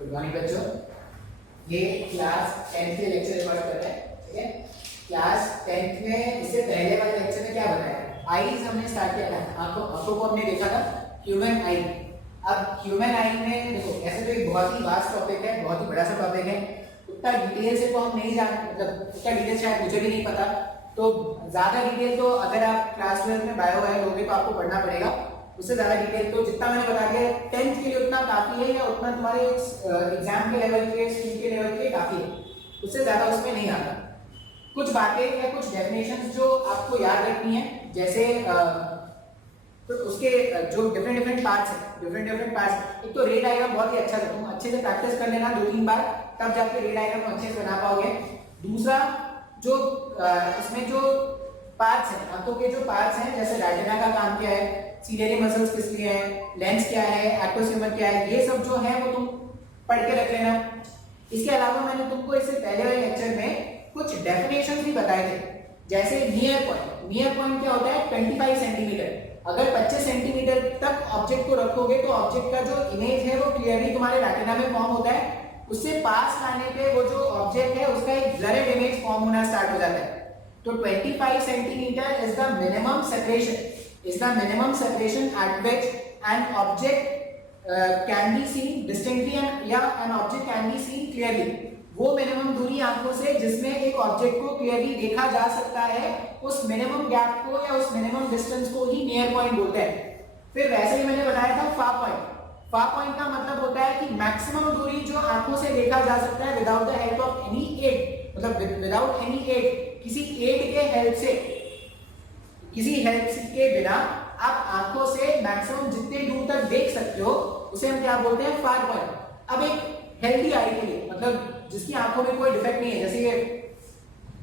Good morning बच्चों, ये class 10th के लेक्चर रिकॉर्ड कर रहे हैं। ठीक है, क्लास 10th में इससे पहले वाले लेक्चर में क्या बताया, आईज हमने स्टार्ट किया था, आंखों को हमने देखा था ह्यूमन आई। अब ह्यूमन आई में देखो, ऐसे तो एक बहुत ही वास्ट टॉपिक है, बहुत ही बड़ा सा टॉपिक है, उतना डिटेल से तो हम नहीं जान, मतलब उतना डिटेल शायद मुझे भी नहीं पता, तो ज्यादा डिटेल तो अगर आप क्लास 12 में बायो है लोगे तो आपको पढ़ना पड़ेगा। उससे ज्यादा डिटेल तो जितना मैंने बता दिया 10th के लिए उतना काफी है, या उतना तुम्हारे एग्जाम के लेवल के, स्किल के लेवल के काफी है, उससे ज्यादा उसमें नहीं आता। कुछ बातें या कुछ डेफिनेशंस जो आपको याद रखनी है, जैसे तो उसके जो डिफरेंट पार्ट्स हैं, डिफरेंट पार्ट्स, एक तो रे डायग्राम बहुत ही अच्छा था, तुम अच्छे से प्रैक्टिस कर लेना 2-3 बार, तब जाके रे डायग्राम अच्छे से बना पाओगे। दूसरा, जो इसमें जो पार्ट्स हैं, आंखों के जो पार्ट्स हैं, जैसे रेटिना का काम क्या है, सीलियरी मसल्स किस लिए हैं, लेंस क्या है, एक्टोसिमर क्या है, ये सब जो है वो तुम पढ़ के रख लेना। इसके अलावा मैंने तुमको इससे पहले वाले लेक्चर में कुछ डेफिनेशंस भी बताए थे, जैसे नियर पॉइंट क्या होता है, 25 सेंटीमीटर। अगर 25 सेंटीमीटर तक ऑब्जेक्ट को रखोगे तो ऑब्जेक्ट का जो इमेज है वो क्लियरली तुम्हारे रेटिना में फॉर्म होता है, उससे पास लाने पे वो जो ऑब्जेक्ट है उसका एक ब्लरेड इमेज फॉर्म होना स्टार्ट हो जाता है। तो 25 centimetre is the minimum separation at which an object can be seen distinctly या an object can be seen clearly. वो मिनिमम दूरी आंखों से जिसमें एक ऑब्जेक्ट को क्लियरली देखा जा सकता है, उस मिनिमम गैप को या उस मिनिमम डिस्टेंस को ही नियर पॉइंट बोलते हैं। फिर वैसे ही मैंने बताया था फार पॉइंट का मतलब होता है कि मैक्सिमम दूरी जो आंखों से देखा जा सकता है without the help of any ad, मतलब विदाउट एनी एड, किसी एड के हेल्प से, किसी हेल्प के बिना आप आंखों से मैक्सिमम जितने दूर तक देख सकते हो उसे हम क्या बोलते हैं, फार पॉइंट। अब एक हेल्दी आई के लिए, मतलब जिसकी आंखों में कोई डिफेक्ट नहीं है, जैसे ये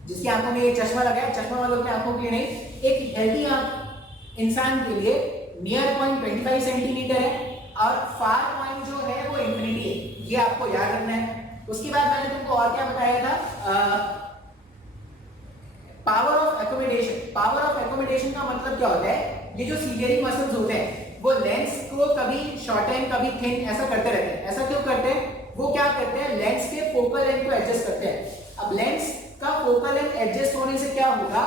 जिसकी आंखों में ये चश्मा लगा है, चश्मा वालों की आंखों के लिए नहीं, एक हेल्दी आंख इंसान के लिए नियर पॉइंट 25 सेंटीमीटर है और फार पॉइंट जो है वो इंफिनिटी है, ये आपको याद रखना है। उसके बाद मैंने तुमको और क्या बताया था, पावर ऑफ एकोमोडेशन का मतलब क्या होता है, ये जो सीलियरी मसल्स होते हैं वो लेंस को कभी शॉर्टन कभी थिन ऐसा करते रहते हैं। ऐसा क्यों करते हैं, वो क्या करते हैं, लेंस के फोकल लेंथ को एडजस्ट करते हैं। अब लेंस का फोकल लेंथ एडजस्ट होने से क्या होगा,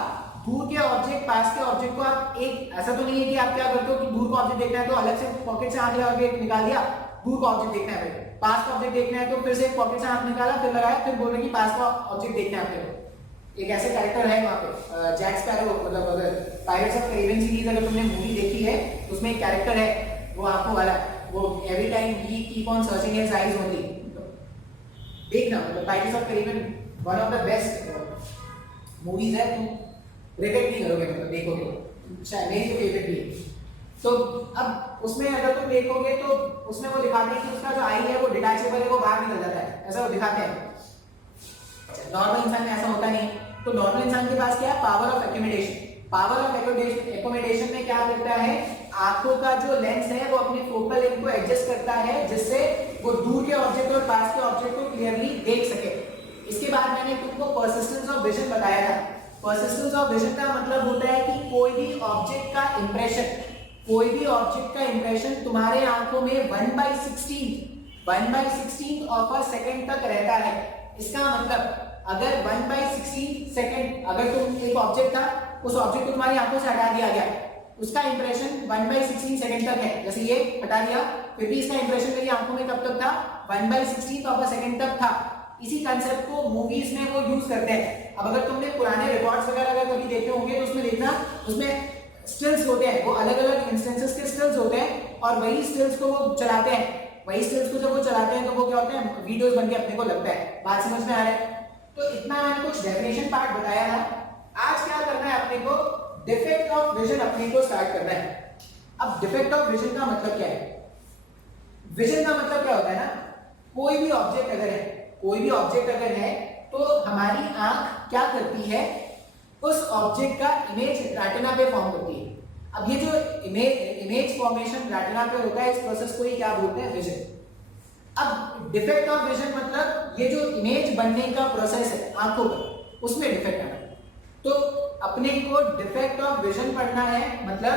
दूर के ऑब्जेक्ट पास के ऑब्जेक्ट को आप एक, ऐसा तो नहीं है कि आप क्या करते हो कि दूर का ऑब्जेक्ट देखना है तो अलग से पॉकेट से आंख लगा के निकाल दिया, दूर का ऑब्जेक्ट देखना है, पास का ऑब्जेक्ट देखना है तो फिर से एक पॉकेट से आंख निकाला, फिर लगाया, फिर बोल रहे कि पास का ऑब्जेक्ट देखना है आपको। एक ऐसे कैरेक्टर है वहां पे, जैक स्पैरो, मतलब अगर पायरेट्स ऑफ कैरिबियन सीरीज अगर तुमने मूवी देखी है, उसमें एक कैरेक्टर है वो आंखों वाला, वो every time he keep on searching his eyes only. देखना, मतलब pirates of Caribbean one of the best movies है, तुम रिग्रेट नहीं करोगे, मतलब देखोगे, शायद मेरी तो फेवरेट भी है। तो अब उसमें अगर तुम देखोगे तो उसमें वो दिखाते हैं कि उसका जो आई है वो डिटैचेबल है, वो बाहर निकल जाता है, ऐसा वो दिखाते हैं। नॉर्मल इंसान में ऐसा होता नहीं, तो नॉर्मल इंसान के पास क्या है, पावर ऑफ एकोमोडेशन में क्या करता है, आंखों का जो लेंस है वो अपने फोकल लेंथ को एडजस्ट करता है जिससे वो दूर के ऑब्जेक्ट और पास के ऑब्जेक्ट को क्लियरली देख सके। इसके बाद मैंने तुमको परसिस्टेंस ऑफ विजन बताया था। परसिस्टेंस ऑफ विजन का मतलब होता है कि कोई भी ऑब्जेक्ट का इंप्रेशन तुम्हारे आंखों में 1/16 ऑफ अ सेकंड तक रहता है। इसका मतलब अगर 1/16 सेकंड, अगर तुम एक ऑब्जेक्ट था, उस ऑब्जेक्ट को तुम्हारी आंखों से हटा दिया गया, उसका इंप्रेशन 1/16 सेकंड तक है, जैसे ये हटा दिया, फिर भी इसका इंप्रेशन मेरी आंखों में कब तक था, 1/16 ऑफ अ सेकंड तक था। इसी कंसेप्ट को मूवीज में वो यूज करते हैं। अब अगर तुमने पुराने रिकॉर्ड्स वगैरह अगर कभी देखे होंगे तो उसमें देखना, उसमें स्टिल्स होते हैं, वो अलग अलग इंस्टेंसेस के स्टिल्स होते हैं और वही स्टिल्स को वो चलाते हैं, वही स्टिल्स को जब वो चलाते हैं तो वो क्या होता है, वीडियोस बन के अपने को लगता है। बात समझ में आ रहा है? तो इतना मैंने कुछ डेफिनेशन पार्ट बताया था। आज क्या करना है अपने को, डिफेक्ट ऑफ विजन अपने को स्टार्ट करना है। अब डिफेक्ट ऑफ विजन का मतलब क्या है, विजन का मतलब क्या होता है ना, कोई भी ऑब्जेक्ट अगर है तो हमारी आंख क्या करती है, उस ऑब्जेक्ट का इमेज रेटिना पे फॉर्म करती है। अब ये जो इमेज फॉर्मेशन रेटिना पे होता है, इस प्रोसेस को ही क्या बोलते हैं, विजन। अब डिफेक्ट ऑफ विजन मतलब ये जो इमेज बनने का प्रोसेस है आंखों पर, उसमें डिफेक्ट आना। तो अपने को डिफेक्ट ऑफ विजन पढ़ना है, मतलब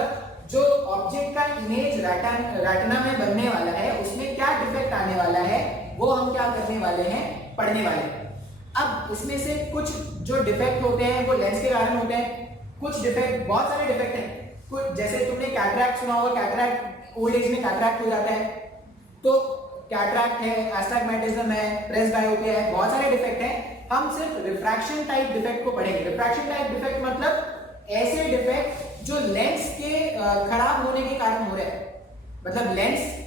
जो ऑब्जेक्ट का इमेज रेटिना में बनने वाला है उसमें क्या डिफेक्ट आने वाला है, वो हम क्या करने वाले हैं, पढ़ने वाले हैं। अब इसमें से कुछ जो डिफेक्ट होते हैं वो लेंस के कारण होते हैं, कुछ डिफेक्ट, बहुत सारे डिफेक्ट हैं, कुछ जैसे तुमने कैटरैक्ट सुना होगा, कैटरैक्ट ओल्ड एज में कैटरैक्ट हो जाता है, तो कैटरैक्ट है, एस्टिग्मेटिज्म है, प्रेस बायोपिया है, बहुत सारे डिफेक्ट हैं। हम सिर्फ रिफ्रैक्शन टाइप डिफेक्ट को पढ़ेंगे। रिफ्रैक्शन टाइप डिफेक्ट मतलब ऐसे डिफेक्ट जो लेंस के खराब होने के कारण हो रहे हैं, मतलब लेंस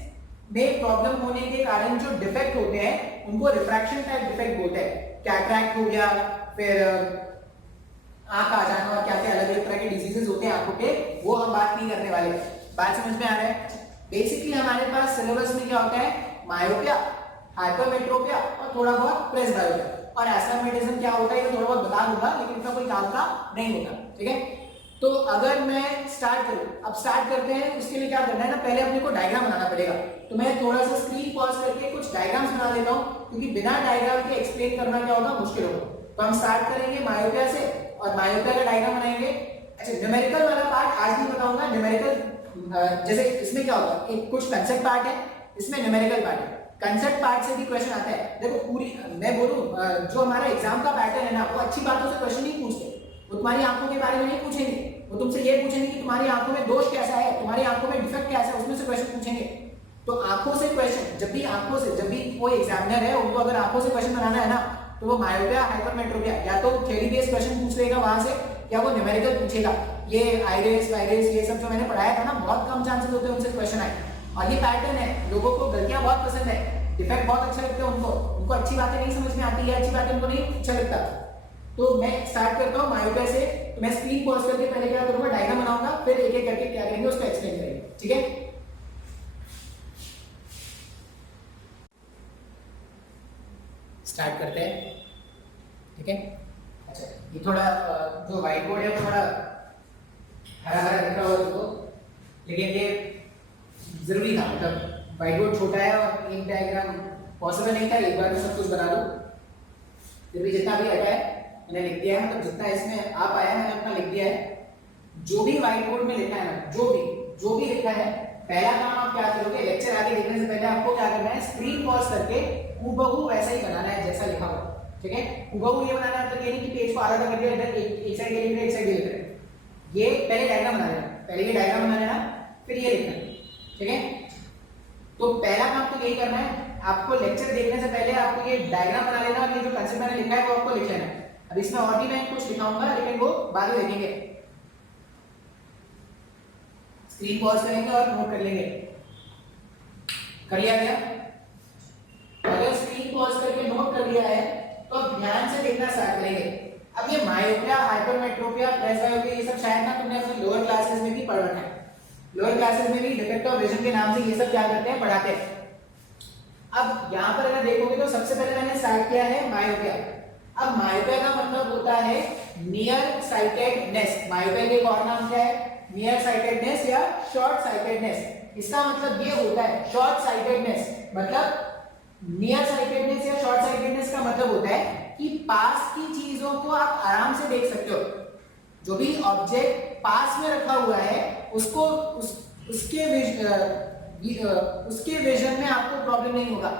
में प्रॉब्लम होने के कारण जो डिफेक्ट होते हैं उनको रिफ्रैक्शन टाइप डिफेक्ट बोलते हैं। कैटरैक्ट हो गया, फिर आंख आ जाना और क्या क्या अलग अलग तरह के डिजीजेस होते हैं आंखों के, वो हम बात नहीं करने वाले। बात समझ में आ रहा है? बेसिकली हमारे पास सिलेबस में क्या होता है, मायोपिया, हाइपरमेट्रोपिया और थोड़ा बहुत प्रेस बायोपिया, और एस्टिग्मेटिज्म क्या होता है ये थोड़ा बहुत बता दूंगा, लेकिन इसका कोई काम का नहीं होता, ठीक है। तो अगर मैं स्टार्ट करूं, अब स्टार्ट करते हैं, उसके लिए क्या करना है ना, पहले अपने को डायग्राम बनाना पड़ेगा। तो मैं थोड़ा सा स्क्रीन पॉज करके कुछ डायग्राम्स बना लेता हूं, क्योंकि बिना डायग्राम के एक्सप्लेन करना क्या होगा, मुश्किल होगा। तो हम स्टार्ट करेंगे मायोपिया से और मायोपिया का डायग्राम बनाएंगे। अच्छा, न्यूमेरिकल वाला पार्ट आज नहीं बताऊंगा। न्यूमेरिकल जैसे इसमें क्या होगा, एक कुछ कंसेप्ट पार्ट है, इसमें न्यूमेरिकल पार्ट है। कंसेप्ट पार्ट से भी क्वेश्चन आता है। देखो पूरी मैं बोलूं, जो हमारा एग्जाम का पैटर्न है ना, वो अच्छी बातों से क्वेश्चन नहीं पूछते, वो तुम्हारी आंखों के बारे में नहीं पूछेंगे, वो तुमसे ये पूछेंगे कि तुम्हारी आंखों में दोष कैसा है, तुम्हारी आंखों में डिफेक्ट कैसा है, उसमें से क्वेश्चन पूछेंगे। तो आंखों से क्वेश्चन, जब भी कोई एग्जामिनर है उनको अगर आंखों से क्वेश्चन बनाना है ना, तो वो मायोपिया, हाइपरमेट्रोपिया, या तो थ्योरी बेस्ड क्वेश्चन पूछ लेगा वहां से, या वो न्यूमेरिकल पूछेगा। ये आइरिस वायरिस ये सब जो मैंने पढ़ाया था ना, बहुत कम चांसेस होते हैं उनसे क्वेश्चन आए, और ये पैटर्न है। लोगों को गलतियां बहुत पसंद है, डिफेक्ट बहुत अच्छा लगता है उनको अच्छी बातें नहीं समझ में आती है, अच्छी बातें उनको नहीं अच्छा लगता। तो मैं स्टार्ट करता हूँ मायोपिया से। तो मैं स्क्रीन पॉज करके पहले क्या करूंगा, डायग्राम बनाऊंगा, फिर एक एक करके क्या करेंगे उसको एक्सप्लेन करेंगे, ठीक है। स्टार्ट करते हैं, ठीक है। अच्छा, ये थोड़ा जो व्हाइट बोर्ड है थोड़ा हरा हरा दिख रहा होगा तो, लेकिन ये जरूरी था, मतलब व्हाइट बोर्ड छोटा है और एक डायग्राम पॉसिबल नहीं था एक बार में सब कुछ बना दो। फिर भी जितना भी हटा है मैंने लिख दिया है, मतलब जितना इसमें आ पाया मैंने अपना लिख दिया है। जो भी व्हाइट बोर्ड में लिखा है ना, जो भी लिखा है, पहला काम आप क्या करोगे, लेक्चर आगे देखने से पहले आपको क्या करना है, स्क्रीन पॉज करके हूबहू वैसा ही बनाना है जैसा लिखा हुआ, ठीक है। हूबहू ये बनाना है, मतलब ये नहीं कि पेज को आधा कर दिया, इधर एक साइड ये लिख रहे हैं, एक साइड ये लिख रहे हैं। ये पहले डायग्राम बना लेना, पहले ये डायग्राम बना लेना, फिर ये लिखना, ठीक है। तो पहला काम तो यही करना है, आपको लेक्चर देखने से पहले आपको ये डायग्राम बना लेना, और ये जो कंसेप्ट मैंने लिखा है वो आपको लिख लेना है। अब इसमें और भी मैं कुछ लिखाऊंगा, लेकिन वो बाद में देखेंगे। स्क्रीन पॉज करेंगे और नोट कर लेंगे। कर लिया गया? अगर स्क्रीन पॉज करके नोट कर लिया है तो अब ध्यान से देखना स्टार्ट करेंगे। अब ये मायोपिया, हाइपरमेट्रोपिया, प्रेस बायोपिया, ये सब शायद ना तुमने अपने लोअर क्लासेस में भी पढ़ रखा है। लोअर क्लासेस में भी डिफेक्ट ऑफ विजन के नाम से ये सब क्या करते हैं, पढ़ाते हैं। अब यहाँ पर अगर देखोगे तो सबसे पहले मैंने स्टार्ट किया है मायोपिया। अब मायोपिया का मतलब होता है नियर साइटेडनेस। मायोपिया के और नाम क्या है, नियर साइटेडनेस या शॉर्ट साइटेडनेस। इसका मतलब ये होता है शॉर्ट साइटेडनेस, मतलब नियर साइटेडनेस या शॉर्ट साइटेडनेस का मतलब होता है कि पास की चीजों को आप आराम से देख सकते हो। जो भी ऑब्जेक्ट पास में रखा हुआ है उसको उसके विजन में आपको प्रॉब्लम नहीं होगा।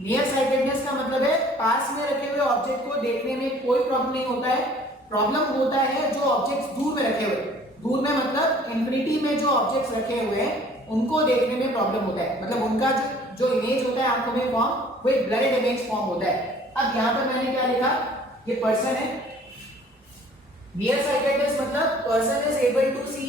नियर साइटेडनेस का मतलब है पास में रखे हुए ऑब्जेक्ट को देखने में कोई प्रॉब्लम नहीं होता है। प्रॉब्लम होता है जो ऑब्जेक्ट्स दूर में रखे हुए, दूर में मतलब इंफिनिटी में जो ऑब्जेक्ट्स रखे हुए हैं उनको देखने में प्रॉब्लम होता है, मतलब उनका जो इमेज होता है आंखों में फॉर्म, वो एक ब्लरिड इमेज फॉर्म होता है। अब यहाँ पर मैंने क्या लिखा, ये पर्सन है। नियर साइटेडनेस मतलब person is able to see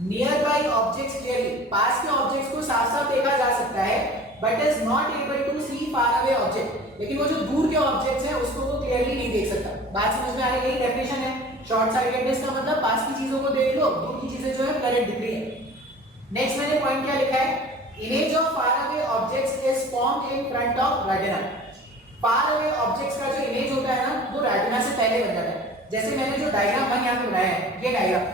nearby objects clearly, पास के ऑब्जेक्ट्स को साफ साफ देखा जा सकता है, but is not able to see far away object, लेकिन वो जो दूर के ऑब्जेक्ट्स हैं उसको वो क्लियरली नहीं देख सकता। बात समझ में आ रही है? यही डेफिनेशन है शॉर्ट साइटेडनेस का, मतलब पास की चीजों को देख लो, दूर की चीजें जो है ब्लरिड दिख रही है। नेक्स्ट मैंने पॉइंट क्या लिखा है, image of far away objects is formed in front of retina. Far away objects का जो इमेज होता है ना, वो रेटिना से पहले बन जाता है। जैसे मैंने जो डायग्राम यहाँ पे बनाया है, ये डायग्राम,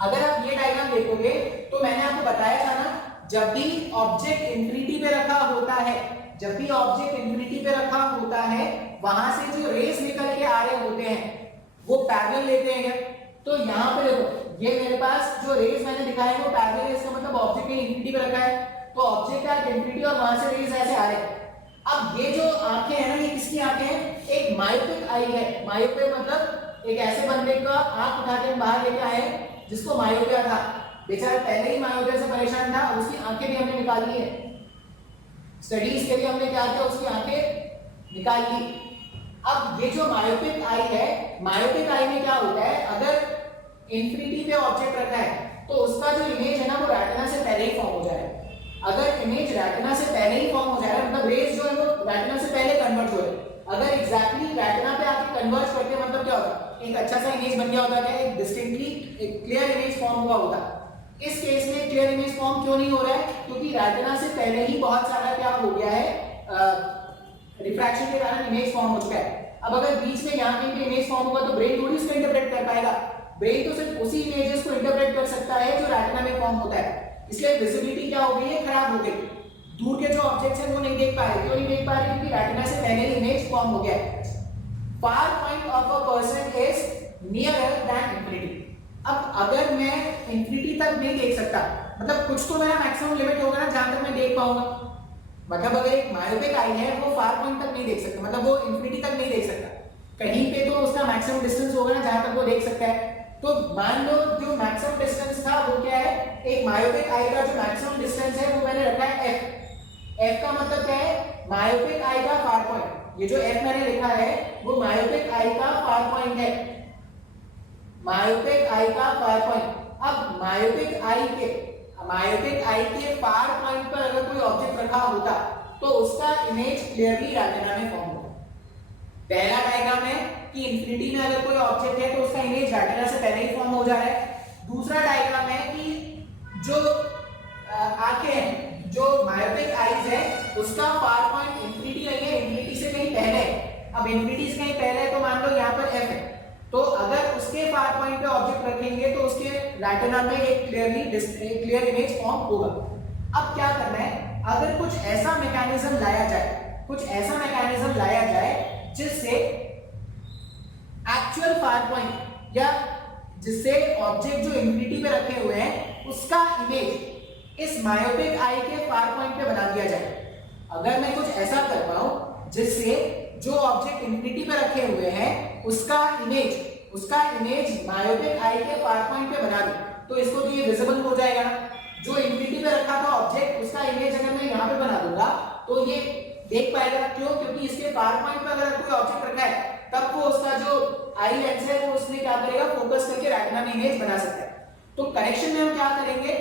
अगर आप ये डायग्राम देखोगे तो मैंने आपको बताया था ना, जब भी ऑब्जेक्ट इंफिनिटी पे रखा होता है, जब भी ऑब्जेक्ट इंफिनिटी पे रखा होता है, वहां से जो रेस निकल के आ रहे होते हैं वो पैरेलल लेते हैं। तो यहाँ पे देखो, ये मेरे पास जो रेज मैंने दिखाए हैं वो पैरेलल रेज का मतलब ऑब्जेक्ट की इंफिनिटी पे रखा है, तो ऑब्जेक्ट का इंफिनिटी और वहां से रेज ऐसे आ रहे हैं। अब ये जो आंखें हैं ना, ये किसकी आंखें हैं? एक मायोपिक आई है। मायोपिक मतलब एक ऐसे बंदे का आंख उठा के बाहर लेके आए जिसको मायोपिया था, बेचारा पहले ही मायोपिया से परेशान था, उसकी आंखें भी हमने निकाली है। स्टडीज के लिए हमने क्या किया, उसकी आंखें निकाल ली। अब ये जो मायोपिक आई है, मायोपिक आई में क्या होता है, अगर इंफिनिटी पे ऑब्जेक्ट रखा है तो उसका जो इमेज है ना वो रेटिना से पहले ही फॉर्म हो जाएगा। अगर इमेज रेटिना से पहले ही फॉर्म हो जाएगा मतलब रेज जो है वो रेटिना से पहले कन्वर्ट हो रहे हैं। अगर एग्जैक्टली रेटिना पे आके कन्वर्ट करते हैं मतलब क्या होगा, एक अच्छा सा इमेज बन गया होता है, एक डिस्टिंक्टली एक क्लियर इमेज फॉर्म हुआ होता। इस केस में क्लियर इमेज फॉर्म क्यों नहीं हो रहा है, क्योंकि रेटिना से पहले ही बहुत सारा क्या हो गया है, रिफ्रैक्शन के कारण इमेज फॉर्म हो चुका है। अब अगर बीच में यहाँ कहीं पे इमेज फॉर्म होगा तो ब्रेन थोड़ी उसको इंटरप्रेट कर पाएगा, ब्रेन तो सिर्फ उसी इमेजेस को इंटरप्रेट कर सकता है जो रेटिना में फॉर्म होता है। इसलिए विजिबिलिटी क्या हो गई है, खराब हो गई। दूर के जो ऑब्जेक्ट्स हैं वो नहीं देख पा रहे। क्यों नहीं देख पा रहे, क्योंकि रेटिना से पहले ही इमेज फॉर्म हो गया है। Far point of a person is nearer than infinity. अब अगर मैं इंफिनिटी तक नहीं देख सकता, मतलब कुछ तो मेरा मैक्सिमम लिमिट होगा ना जहां तक मैं देख पाऊंगा। मतलब अगर एक मायोपिक आई है वो फार पॉइंट तक नहीं देख सकता, मतलब वो इंफिनिटी तक नहीं देख सकता, कहीं पे तो उसका मैक्सिमम डिस्टेंस होगा ना जहां तक वो देख सकता है। तो मान लो जो मैक्सिमम डिस्टेंस था वो क्या है, एक मायोपिक आई का जो मैक्सिमम डिस्टेंस है वो मैंने रखा है f। f का मतलब क्या है, मायोपिक आई का फार पॉइंट। ये जो f मैंने लिखा है वो मायोपिक आई का फार पॉइंट है, मायोपिक आई का फार पॉइंट। अब मायोपिक आई के फार पॉइंट पर अगर कोई ऑब्जेक्ट रखा होता तो उसका इमेज क्लियरली रेटिना में फॉर्म होगा। पहला डायग्राम है कि इंफिनिटी में अगर कोई ऑब्जेक्ट है तो उसका इमेज रेटिना से पहले ही फॉर्म हो जा रहा है। दूसरा डायग्राम है कि जो आंखें हैं, जो मायोपिक आईज है, उसका फार पॉइंट इंफिनिटी नहीं है, इंफिनिटी से कहीं पहले है। अब इंफिनिटी से कहीं पहले है तो मान लो यहाँ पर f है, तो अगर उसके फार पॉइंट पे ऑब्जेक्ट रखेंगे तो उसके रेटिना में एक क्लियर इमेज फॉर्म होगा। अब क्या करना है, अगर कुछ ऐसा मैकेनिज्म लाया जाए जिससे एक्चुअल फार पॉइंट या जिससे ऑब्जेक्ट जो इंफिनिटी पे रखे हुए हैं उसका इमेज इस मायोपिक आई के फार पॉइंट पे बना दिया जाए। अगर मैं कुछ ऐसा कर पाऊं जिससे जो ऑब्जेक्ट इंफिनिटी पे रखे हुए हैं उसका इमेज मायोपिक आई के फार पॉइंट पे बना दूं, तो इसको तो ये विजिबल हो जाएगा। जो इंफिनिटी पे रखा था ऑब्जेक्ट उसका इमेज अगर मैं यहाँ पे बना दूंगा तो ये देख पाएगा। क्यों, क्योंकि इसके फार पॉइंट पे अगर कोई ऑब्जेक्ट रखा है तब वो उसका जो आई लेंस है वो उसमें क्या करेगा, फोकस करके रेटिना में इमेज बना सकता है। तो करेक्शन में हम क्या करेंगे,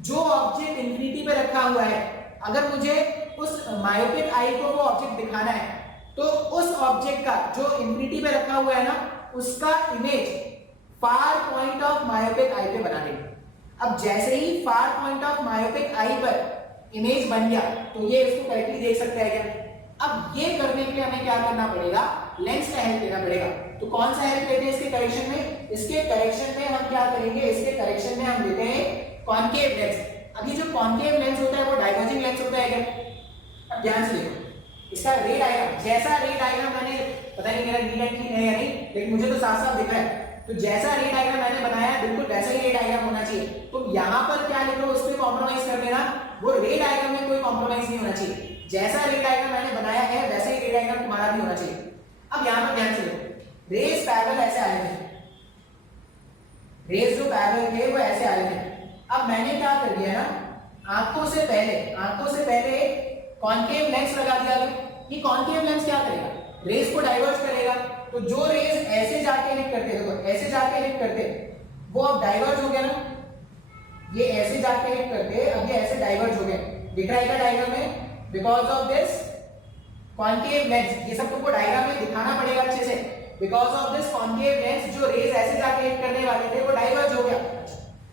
जो ऑब्जेक्ट इंफिनिटी पे रखा हुआ है अगर मुझे उस मायोपिक आई को वो ऑब्जेक्ट दिखाना है तो उस ऑब्जेक्ट का जो इंफिनिटी पे रखा हुआ है ना उसका image far point of myopic eye पे बना देंगे। अब जैसे ही far point of myopic eye पर इमेज बन गया तो ये इसको करेक्टली देख सकता है क्या। अब ये करने के लिए हमें क्या करना पड़ेगा, लेंस का हेल्प लेना पड़ेगा। तो कौन सा हेल्प लेते हैं इसके करेक्शन में, इसके करेक्शन में हम क्या करेंगे, इसके करेक्शन में हम लेते हैं कॉनकेव लेंस। अभी जो कॉनकेव लेंस होता है वो डाइवर्जिंग लेंस होता है क्या। अब ध्यान से देखो इसका रे डायग्राम, जैसा रे डायग्राम मैंने, पता नहीं मेरा डी लाइन ठीक है या नहीं, लेकिन मुझे तो साफ साफ दिख रहा है। तो जैसा रे डायग्राम मैंने बनाया है बिल्कुल वैसा ही रे डायग्राम होना चाहिए। तो यहाँ पर क्या लिख रहे हो उस पर कॉम्प्रोमाइज कर देना, वो रे डायग्राम में कोई कॉम्प्रोमाइज नहीं होना चाहिए। जैसा रे डायग्राम मैंने बनाया है वैसे ही रे डायग्राम तुम्हारा भी होना चाहिए। अब यहाँ पर ध्यान से देखो, रेज पैरेलल ऐसे आ रहे थे, रेज जो पैरेलल थे वो ऐसे आ रहे थे। अब मैंने क्या कर दिया ना, आंखों से पहले कॉनकेव लेंस लगा दिया। ये कॉनकेव लेंस क्या करेगा, रेज को डाइवर्ज करेगा। तो जो रेज ऐसे जाके हिट करते, देखो ऐसे जाके हिट करते, वो अब डाइवर्ज हो गया ना, ये ऐसे जाके हिट करते, अब ये ऐसे डाइवर्ज हो गए। दिख रहा है क्या डायग्राम में, because of this concave lens. ये सब तुमको डायग्राम में दिखाना पड़ेगा अच्छे से। Because of this concave lens जो रेज ऐसे जाके हिट करने वाले थे वो डाइवर्ज हो गया।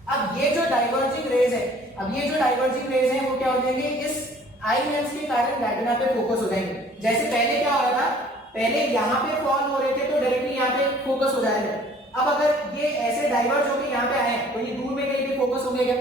अब ये जो डाइवर्जिंग रेज है, वो क्या हो जाएंगे, इस आई लेंस के कारण रेटिना पे फोकस हो जाएंगे। जैसे पहले क्या हो रहा था, पहले यहाँ पे फॉल हो रहे थे तो डायरेक्टली यहाँ पे फोकस हो जा रहे थे। अब अगर ये ऐसे डाइवर्ज होकर यहाँ पे आए तो ये दूर में कहीं पे फोकस होंगे क्या,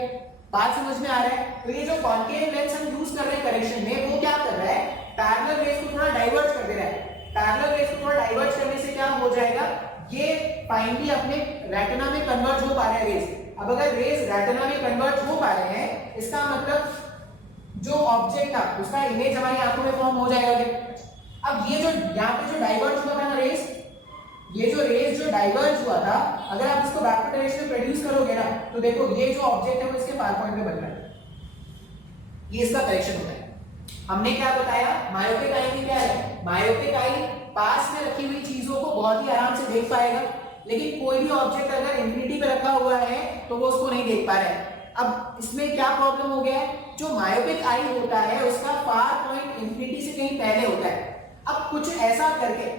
बात समझ में आ रहा है। तो ये जो कॉनकेव लेंस हम यूज कर रहे हैं करेक्शन में, वो क्या कर रहा है, पैरेलल रेज को थोड़ा डाइवर्ज कर दे रहा है। पैरेलल रेज को थोड़ा डाइवर्ज करने से क्या हो जाएगा, ये फाइनली अपने रेटिना में कन्वर्ट हो पा रहे हैं रेज। अब अगर रेज रेटिना में कन्वर्ट हो पा रहे हैं, इसका मतलब जो ऑब्जेक्ट था उसका इमेज हमारी आंखों में फॉर्म हो जाएगा। अब ये जो यहाँ पे जो डाइवर्ज हुआ था ना रेज, ये जो रेज जो डाइवर्ज हुआ था, अगर आप इसको बैकवर्ड डायरेक्शन में प्रोड्यूस करोगे ना, तो देखो ये जो ऑब्जेक्ट है वो इसके फार पॉइंट में बन रहा है, ये इसका करेक्शन होता है। हमने क्या बताया, मायोपिक आई में क्या है, मायोपिक आई पास में रखी हुई चीजों को बहुत ही आराम से देख पाएगा, लेकिन कोई भी ऑब्जेक्ट अगर इंफिनिटी पे रखा हुआ है तो वो उसको नहीं देख पा रहा है। अब इसमें क्या प्रॉब्लम हो गया है, जो मायोपिक आई होता है उसका फार पॉइंट इंफिनिटी से कहीं पहले होता है। अब कुछ ऐसा करके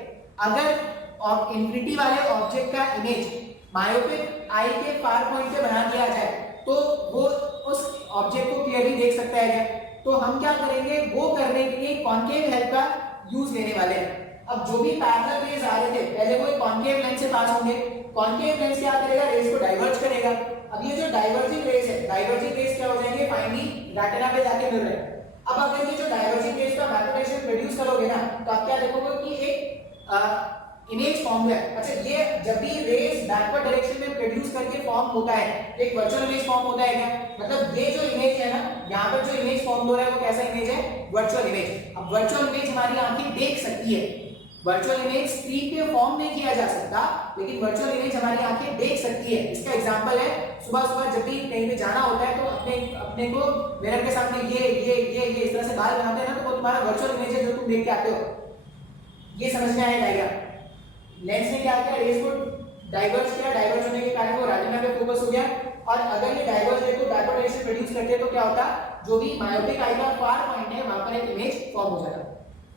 अगर इंफिनिटी वाले ऑब्जेक्ट का इमेज मायोपिक आई के फार पॉइंट पे बना दिया जाए तो वो उस ऑब्जेक्ट को क्लियरली देख सकता है क्या? तो हम क्या करेंगे, वो करने के लिए कॉन्केव हेल्प का यूज लेने वाले हैं। अब जो भी पैरेलल रेज आ रहे थे पहले वो कॉन्केव लेंस से पास होंगे, कॉन्केव लेंस क्या करेगा, रेज को डाइवर्ज करेगा। अब ये जो डाइवर्जिंग रेज है, डाइवर्जिंग रेज क्या हो जाएंगे, फाइनली रेटिना पे जाके मिल रहे हैं। अब अगर ये जो डाइवर्जिंग रेज का मैग्नेटाइजेशन प्रोड्यूस करोगे ना, तो आप क्या देखोगे कि एक इमेज फॉर्म हुआ है। अच्छा, ये जब भी रेज बैकवर्ड डायरेक्शन में प्रोड्यूस करके फॉर्म होता है, एक वर्चुअल इमेज फॉर्म होता है क्या? मतलब ये जो इमेज है ना, यहाँ पर जो इमेज फॉर्म हो रहा है वो कैसा इमेज है, वर्चुअल इमेज। अब वर्चुअल इमेज हमारी आंखें देख सकती है, वर्चुअल इमेज स्क्रीन पे फॉर्म नहीं किया जा सकता, लेकिन वर्चुअल इमेज हमारी आंखें देख सकती है। इसका एग्जांपल है, सुबह सुबह जब भी कहीं पे जाना होता है तो अपने को मिरर के सामने ये इस तरह से बाल बनाते हैं ना, तो वो तुम्हारा वर्चुअल इमेज है जो तुम देख के आते हो। ये समझ में आया डायग्राम? लेंस ने क्या किया, रेज को डाइवर्ज किया, डाइवर्ज होने के कारण वो रेटिना पे फोकस हो गया। और अगर ये डाइवर्ज रे को बैकवर्ड डायरेक्शन प्रोड्यूस करते हैं तो क्या होता, जो भी मायोपिक आई का फार पॉइंट है वहां पर एक इमेज फॉर्म हो जाता।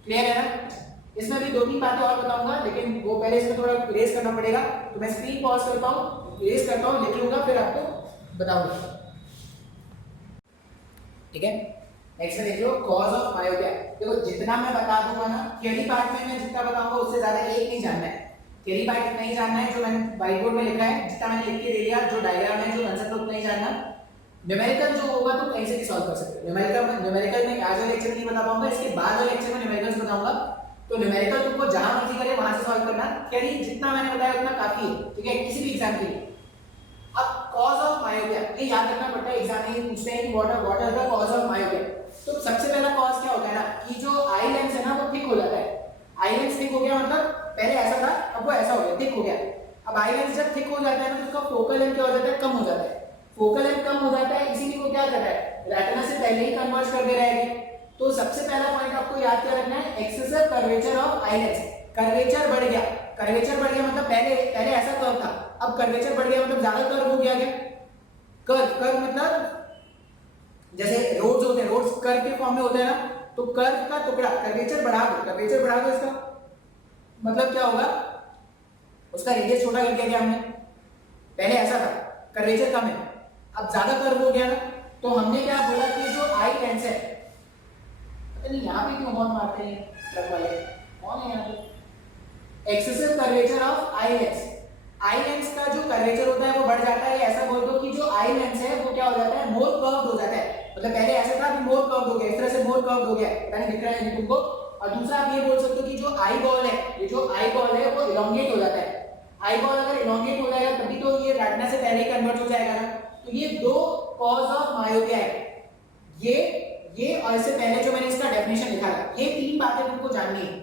क्लियर है ना? इसमें भी दो तीन बातें और बताऊंगा, लेकिन वो पहले इसमें थोड़ा इरेज करना पड़ेगा, तो मैं स्क्रीन पॉज करता हूं, इरेज करता हूं, लिख लूंगा, फिर आपको बताऊंगा। ठीक है, नेक्स्ट में देख लो, कॉज ऑफ मायोपिया। देखो जितना मैं बता दूंगा ना थ्योरी पार्ट में, मैं जितना बताऊंगा उससे ज्यादा एक नहीं जानना है। थ्योरी पार्ट इतना ही जानना है जो मैंने व्हाइट बोर्ड में लिखा है, जितना मैंने लिख के दे दिया, जो डायग्राम है, जो कंसेप्ट उतना ही जानना। न्यूमेरिकल जो होगा तो कहीं से भी सॉल्व कर सकते हो। न्यूमेरिकल में आज वाले लेक्चर में नहीं बता पाऊंगा, इसके बाद वाले लेक्चर में न्यूमेरिकल्स बताऊंगा। तो न्यूमेरिकल तुमको जहां मर्जी करे वहां से सॉल्व करना। थ्योरी जितना मैंने बताया उतना काफी है, ठीक है, किसी भी एग्जाम के लिए। अब कॉज ऑफ मायोपिया ये याद रखना पड़ता है, एग्जाम में पूछते हैं कि what are the cause of myopia. तो सबसे पहला कॉज क्या होता है ना, कि जो आई लेंस है ना वो थिक हो जाता है। आई लेंस थिक हो गया मतलब पहले ऐसा था, अब वो ऐसा हो गया, थिक हो गया। अब आई लेंस जब थिक हो जाता है ना तो उसका फोकल लेंथ क्या हो जाता है, कम हो जाता है। फोकल लेंथ कम हो जाता है, इसीलिए वो क्या कर रहा है, रेटिना से पहले ही कन्वर्ज कर दे रहा है। तो सबसे पहला पॉइंट आपको याद क्या रखना है, excessive curvature of eye lens. Curvature बढ़ गया, कर्वेचर बढ़ गया मतलब पहले ऐसा कर्व था, अब कर्वेचर बढ़ गया मतलब ज्यादा कर्व हो गया। क्या कर्व मतलब जैसे रोड्स होते हैं, रोड्स कर्व के फॉर्म में होते हैं ना, तो कर्व का टुकड़ा कर्वेचर बढ़ा दो, इसका मतलब क्या होगा, उसका रेडियस छोटा कर दिया हमने। पहले ऐसा था, कर्वेचर कम है, अब ज्यादा कर्व हो गया ना, तो हमने क्या बोला कि जो आई लेंस है, पता नहीं यहाँ पे क्यों हॉर्न मारते हैं ट्रक वाले, कौन है यहाँ पे, excessive curvature of eye lens. Eye lens का जो कर्वेचर होता है वो बढ़ जाता है। ऐसा बोल दो कि जो आई लेंस है वो क्या हो जाता है, मोर कर्व्ड हो जाता है। मतलब पहले ऐसा था कि मोर कर्व्ड हो गया, इस तरह से मोर कर्व्ड हो गया, पता नहीं दिख रहा है तुमको। और दूसरा आप ये बोल सकते हो कि जो आई बॉल है, ये जो आई बॉल है वो इलोंगेट हो जाता है। आई बॉल अगर इलोंगेट हो जाएगा तभी तो ये रेटिना से पहले ही कन्वर्ट हो जाएगा ना। तो ये दो कॉज ऑफ मायोपिया है, ये और इससे पहले जो मैंने इसका डेफिनेशन लिखा था, ये तीन बातें तुमको जाननी है,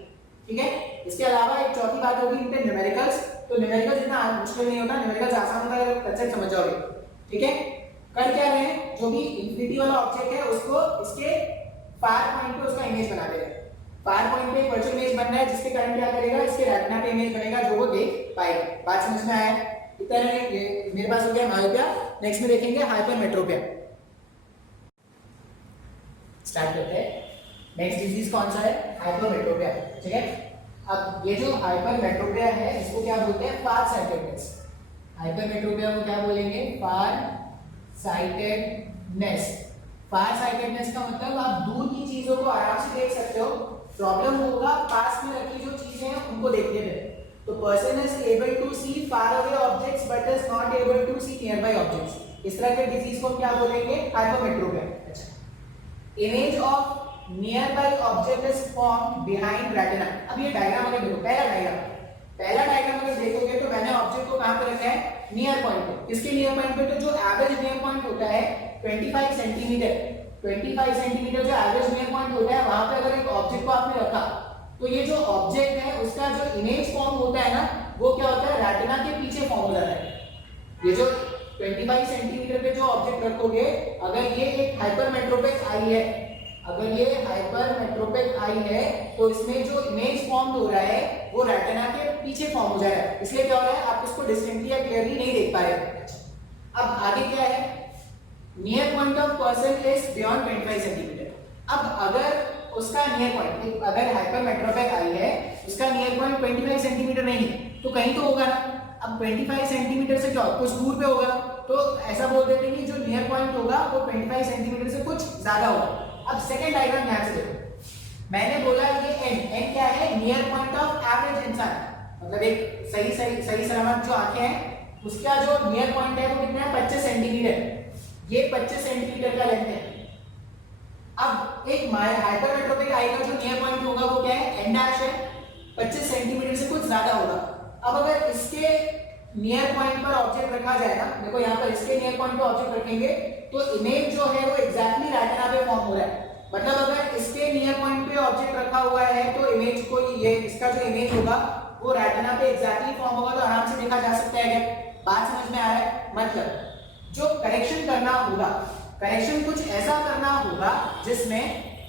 ठीक है। इसके अलावा एक चौथी बात होगी इन पे न्यूमेरिकल्स। तो न्यूमेरिकल्स इतना मुश्किल नहीं होता, न्यूमेरिकल्स आसान होता है अगर कंसेप्ट समझ जाओगे, ठीक है। कर क्या रहे हैं, जो भी इंफिनिटी वाला ऑब्जेक्ट है उसको इसके फार पॉइंट पे उसका इमेज बना दे रहे हैं। फार पॉइंट पे एक वर्चुअल इमेज बन रहा है जिसके कारण क्या करेगा, इसके रेटिना पे इमेज बनेगा जो वो देख पाएगा। बात समझ में आया? इतना मेरे पास हो गया मायोपिया। नेक्स्ट में देखेंगे हाइपरमेट्रोपिया। स्टार्ट करते हैं। नेक्स्ट डिजीज कौन सा है, हाइपरमेट्रोपिया, ठीक है। अब ये जो हाइपरमेट्रोपिया है इसको क्या बोलते हैं, फार साइटेडनेस। हाइपरमेट्रोपिया को क्या बोलेंगे, फार साइटेडनेस। फार साइटेडनेस का मतलब आप दूर की चीजों को आराम से देख सकते हो, प्रॉब्लम होगा पास में रखी जो चीजें हैं उनको देखने में। तो person is able to see far away objects but is not able to see nearby objects. इस तरह के डिजीज को क्या बोलेंगे, हाइपरमेट्रोपिया। अच्छा, image of nearby object is formed behind retina. अब ये डायग्राम अगर देखो, पहला डायग्राम पहला डायग्राम अगर देखोगे तो मैंने ऑब्जेक्ट को कहां पे रखा है, नियर पॉइंट पे। किसके नियर पॉइंट पे, तो जो एवरेज नियर पॉइंट होता है 25 सेंटीमीटर, 25 सेंटीमीटर जो एवरेज नियर पॉइंट होता है, वहां पे अगर एक ऑब्जेक्ट को आपने रखा तो ये जो ऑब्जेक्ट है उसका जो इमेज फॉर्म होता है ना, वो क्या होता है, रेटिना के पीछे फॉर्म हो जाता है। ये जो 25 सेंटीमीटर पे जो ऑब्जेक्ट रखोगे, अगर ये एक हाइपरमेट्रोपिक आई है, अगर ये हाइपरमेट्रोपिक आई है, तो इसमें जो इमेज फॉर्म हो रहा है वो रेटिना के पीछे फॉर्म हो जाएगा। इसलिए क्या हो रहा है, आप इसको डिस्टिंक्टली या क्लियरली नहीं देख पा रहे। अब आगे क्या है, near point of person is beyond 25 centimetre. अब अगर उसका नियर पॉइंट, अगर हाइपरमेट्रोपिक आई है, उसका नियर पॉइंट 25 सेंटीमीटर नहीं है, तो कहीं तो होगा ना। अब 25 सेंटीमीटर से क्या कुछ दूर पे होगा, तो ऐसा बोल देते हैं कि जो नियर पॉइंट होगा वो 25 सेंटीमीटर से कुछ ज्यादा होगा। अब सेकंड डायग्राम ध्यान से देखो, मैंने बोला ये एन क्या है, नियर पॉइंट ऑफ एवरेज इंसान, मतलब एक सही सलामत जो आंखें हैं उसका जो नियर पॉइंट है वो कितना है, 25 सेंटीमीटर। ये 25 सेंटीमीटर का लेंथ है। अब एक हाइपरमेट्रोपिक आई का जो नियर पॉइंट होगा वो क्या है, एन डैश है, 25 सेंटीमीटर से कुछ ज्यादा होगा। अब अगर इसके नियर पॉइंट पर ऑब्जेक्ट रखा जाए ना, देखो यहाँ पर इसके नियर पॉइंट पे ऑब्जेक्ट रखेंगे तो इमेज जो है वो एग्जैक्टली रेटिना पे फॉर्म हो रहा है। मतलब अगर इसके नियर पॉइंट पे ऑब्जेक्ट रखा हुआ है तो इमेज को, ये इसका जो इमेज होगा वो रेटिना पे एग्जैक्टली फॉर्म होगा, तो आराम से देखा जा सकता है। क्या बात समझ में आ रहा है? मतलब जो करेक्शन करना होगा, करेक्शन कुछ ऐसा करना होगा जिसमें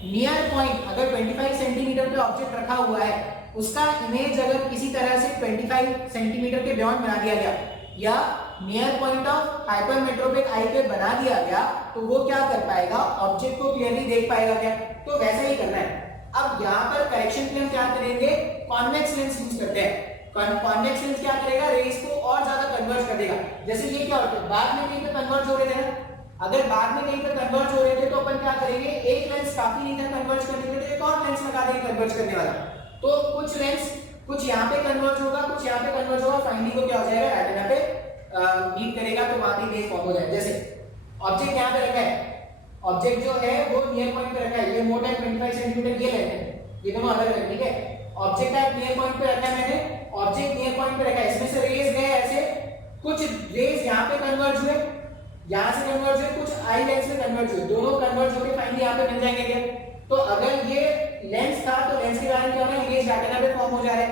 नियर पॉइंट अगर 25 सेंटीमीटर पे ऑब्जेक्ट रखा हुआ है, उसका इमेज अगर किसी तरह से 25 सेंटीमीटर के बियॉन्ड बना दिया गया या नियर पॉइंट ऑफ हाइपरमेट्रोपिक आई पे बना दिया गया, तो वो क्या कर पाएगा, ऑब्जेक्ट को क्लियरली देख पाएगा। क्या, तो वैसा ही करना है। अब यहाँ पर करेक्शन के लिए हम क्या करेंगे, कॉन्वेक्स लेंस यूज करते हैं। कॉन्वेक्स लेंस क्या करेगा, रेज को और ज्यादा कन्वर्ज कर देगा। जैसे ये क्या होता है, बाद में कहीं पे कन्वर्ज हो रहे थे ना, अगर बाद में कहीं पे कन्वर्ज हो रहे थे तो अपन क्या करेंगे, एक लेंस काफी नहीं था कन्वर्ज करने के लिए, तो एक और लेंस लगा देंगे कन्वर्ज करने वाला। तो कुछ लेंस कुछ यहाँ पे कन्वर्ज होगा, कुछ यहाँ पे कन्वर्ज होगा, फाइनली वो क्या हो जाएगा, रेटिना पे मीट करेगा, तो वहां पे इमेज फॉर्म हो जाएगा। जैसे ऑब्जेक्ट यहाँ पे रखा है, ऑब्जेक्ट जो है वो नियर पॉइंट पे रखा है, ये मोटा है 25 सेंटीमीटर, ये लेंथ है, ये दोनों अलग अलग, ठीक है। ऑब्जेक्ट का नियर पॉइंट पे रखा है मैंने, ऑब्जेक्ट नियर पॉइंट पे रखा है, इसमें से रेज गए ऐसे, कुछ रेज यहाँ पे कन्वर्ज हुए, यहाँ से कन्वर्ज हुए, कुछ आई लेंस में कन्वर्ज हुए, दोनों कन्वर्ज होकर फाइनली यहाँ पे मिल जाएंगे। क्या, तो अगर ये लेंस था तो लेंस के कारण क्या होगा, इमेज रेटिना पे फॉर्म हो जा रहा है।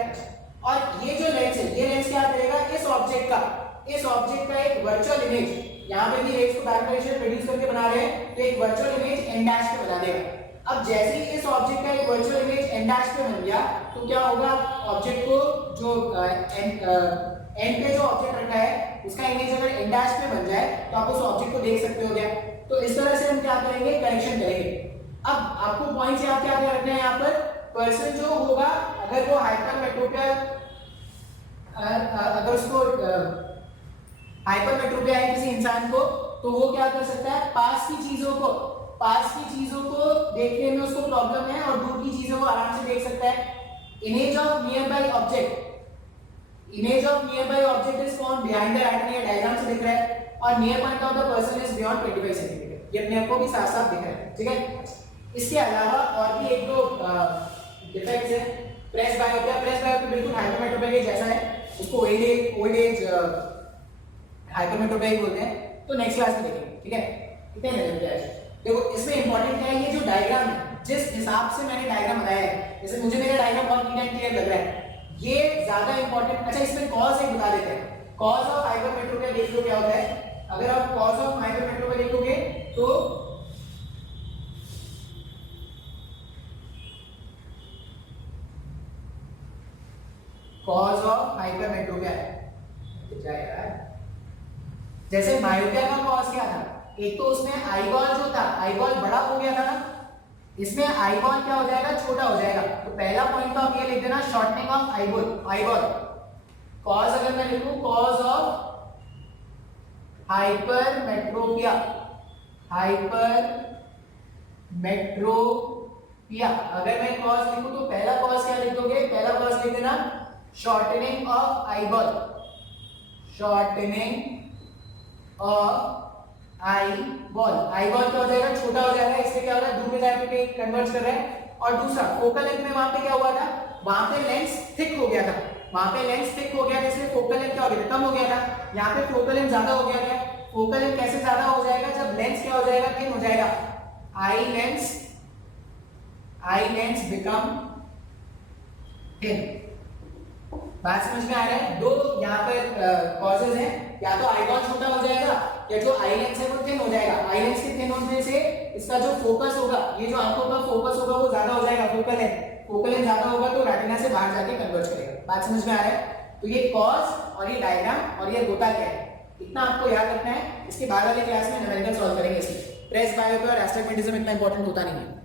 और ये जो लेंस है, ये लेंस क्या करेगा, इस ऑब्जेक्ट का एक वर्चुअल इमेज, यहाँ पे भी रेज को बैकलाइट प्रोड्यूस करके बना रहे हैं, तो एक वर्चुअल इमेज एन डैश पे बना देगा। अब जैसे ही इस ऑब्जेक्ट का एक वर्चुअल इमेज एन डैश पे बन गया, तो क्या होगा, ऑब्जेक्ट को जो एन पे जो ऑब्जेक्ट रखा है उसका इमेज अगर एन डैश पे बन जाए तो आप उस ऑब्जेक्ट को देख सकते हो। क्या, तो इस तरह से हम क्या करेंगे, करेक्शन करेंगे। अब आपको पॉइंट्स याद क्या रखना है, यहाँ पर पर्सन जो होगा, अगर वो हाइपरमेट्रोपिया, अगर उसको हाइपरमेट्रोपिया है किसी इंसान को, तो वो क्या कर सकता है, पास की चीजों को देखने में उसको प्रॉब्लम है और दूर की चीजों को आराम से देख सकता है। Image of near by object is found behind the retina, diagram से दिख रहा है, और near point of the person is beyond 25 centimetre, ये अपने आप को भी साफ साफ दिख रहा है। ठीक है, इसके अलावा और भी एक दो डिफेक्ट्स है। प्रेस बायोपिया बिल्कुल हाइपरमेट्रोपिया जैसा है, उसको ओल्ड एज हाइपरमेट्रोपिया बोलते हैं। तो नेक्स्ट क्लास में देखेंगे, ठीक है। कितने हैं देखो, इसमें इंपॉर्टेंट क्या है, ये जो डायग्राम है, जिस हिसाब से मैंने डायग्राम बनाया है, जैसे मुझे मेरा डायग्राम बहुत नीट एंड क्लियर लग रहा है, ये ज्यादा इंपॉर्टेंट। अच्छा, इसमें कॉज एक बता देते हैं, कॉज ऑफ हाइपरमेट्रोपिया देख लो क्या होता है। अगर आप कॉज ऑफ हाइपरमेट्रोपिया देखोगे तो कॉज ऑफ हाइपरमेट्रोपिया जैसे मायोपिया का कॉज क्या था, एक तो उसमें आईबॉल जो था, आईबॉल बड़ा हो गया था ना, इसमें आईबॉल क्या हो जाएगा, छोटा हो जाएगा। तो पहला पॉइंट ऑफ ये लिख देना, शॉर्टनिंग ऑफ आईबॉल। कॉज अगर मैं लिखूं, कॉज ऑफ हाइपरमेट्रोपिया, अगर मैं कॉज लिखूं तो पहला कॉज क्या लिख दोगे, पहला कॉज लिख देना शॉर्टनिंग ऑफ आईबॉल, आईबॉल क्या हो जाएगा, छोटा हो जाएगा, इससे क्या हो रहा है, दूर में जाके कन्वर्ज कर रहा है। और दूसरा फोकल लेंथ में वहां पे क्या हुआ था, वहां पे लेंस थिक हो गया था, वहां पे लेंस थिक हो गया, इसलिए फोकल लेंथ क्या हो गया, कम हो गया था। यहाँ पे फोकल लेंथ ज्यादा हो गया। क्या फोकल लेंथ कैसे ज्यादा हो जाएगा, जब लेंस क्या हो जाएगा, थिन हो जाएगा। Eye lens become thin. बात समझ में आ रहा है? दो यहाँ पर कॉजेज हैं, या तो आईबॉल छोटा हो जाएगा या जो आई लेंस है वो थिन हो जाएगा। आई लेंस के थिन होने से इसका जो फोकस होगा, ये जो आंखों का फोकस होगा वो ज्यादा हो जाएगा। फोकल लेंथ ज्यादा होगा तो रेटिना से बाहर जाके कन्वर्ज करेगा। बात समझ में आ रहा है? तो ये कॉज और ये डायग्राम और ये होता क्या है, इतना आपको याद रखना है। इसके बाद वाले क्लास में न्यूमेरिकल सॉल्व करेंगे इसकी। ट्रेस बायोपी और एस्टिग्मेटिज्म इतना इंपॉर्टेंट होता नहीं है।